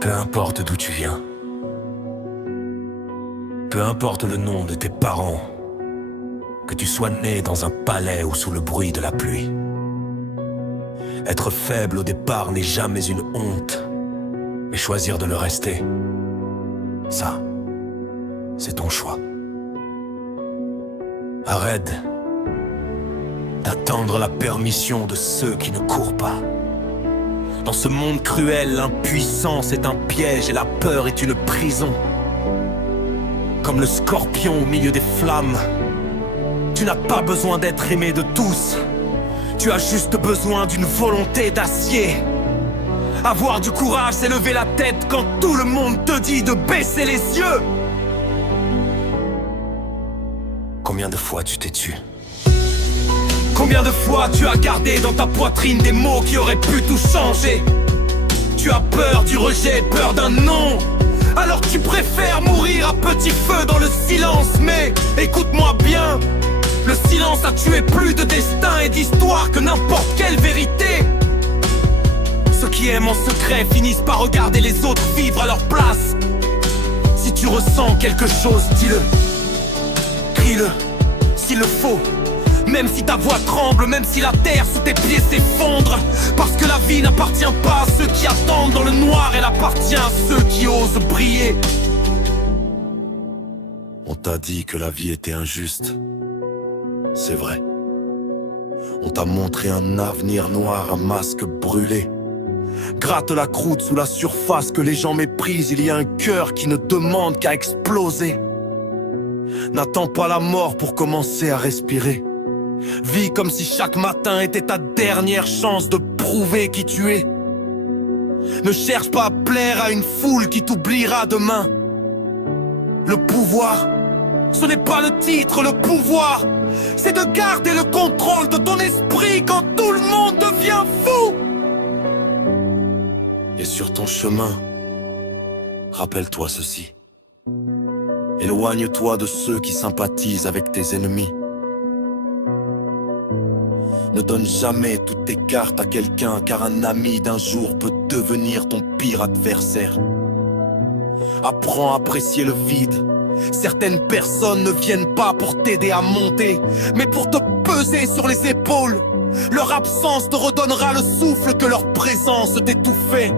Peu importe d'où tu viens, peu importe le nom de tes parents, que tu sois né dans un palais ou sous le bruit de la pluie. Être faible au départ n'est jamais une honte, mais choisir de le rester, ça, c'est ton choix. Arrête d'attendre la permission de ceux qui ne courent pas. Dans ce monde cruel, l'impuissance est un piège et la peur est une prison. Comme le scorpion au milieu des flammes, tu n'as pas besoin d'être aimé de tous. Tu as juste besoin d'une volonté d'acier. Avoir du courage, c'est lever la tête quand tout le monde te dit de baisser les yeux. Combien de fois tu t'es tué? Combien de fois tu as gardé dans ta poitrine des mots qui auraient pu tout changer? Tu as peur du rejet, peur d'un non. Alors tu préfères mourir à petit feu dans le silence. Mais écoute-moi bien, le silence a tué plus de destins et d'histoires que n'importe quelle vérité. Ceux qui aiment en secret finissent par regarder les autres vivre à leur place. Si tu ressens quelque chose, dis-le, crie-le, s'il le faut. Même si ta voix tremble, même si la terre sous tes pieds s'effondre. Parce que la vie n'appartient pas à ceux qui attendent dans le noir, elle appartient à ceux qui osent briller. On t'a dit que la vie était injuste. C'est vrai. On t'a montré un avenir noir, un masque brûlé. Gratte la croûte sous la surface que les gens méprisent. Il y a un cœur qui ne demande qu'à exploser. N'attends pas la mort pour commencer à respirer. Vis comme si chaque matin était ta dernière chance de prouver qui tu es. Ne cherche pas à plaire à une foule qui t'oubliera demain. Le pouvoir, ce n'est pas le titre, le pouvoir, c'est de garder le contrôle de ton esprit quand tout le monde devient fou. Et sur ton chemin, rappelle-toi ceci. Éloigne-toi de ceux qui sympathisent avec tes ennemis. Ne donne jamais toutes tes cartes à quelqu'un, car un ami d'un jour peut devenir ton pire adversaire. Apprends à apprécier le vide. Certaines personnes ne viennent pas pour t'aider à monter, mais pour te peser sur les épaules. Leur absence te redonnera le souffle que leur présence t'étouffait.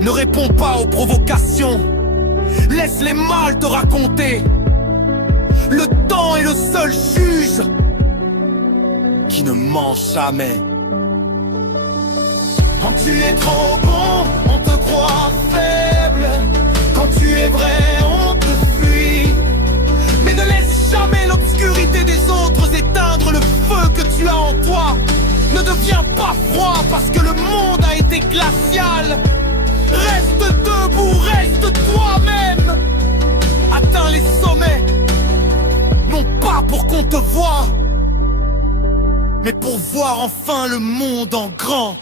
Ne réponds pas aux provocations. Laisse les mal te raconter. Le temps est le seul juge qui ne ment jamais. Quand tu es trop bon, on te croit faible. Quand tu es vrai, on te fuit. Mais ne laisse jamais l'obscurité des autres éteindre le feu que tu as en toi. Ne deviens pas froid parce que le monde a été glacial. Reste debout, reste toi-même. Atteins les sommets, non pas pour qu'on te voie, mais pour voir enfin le monde en grand.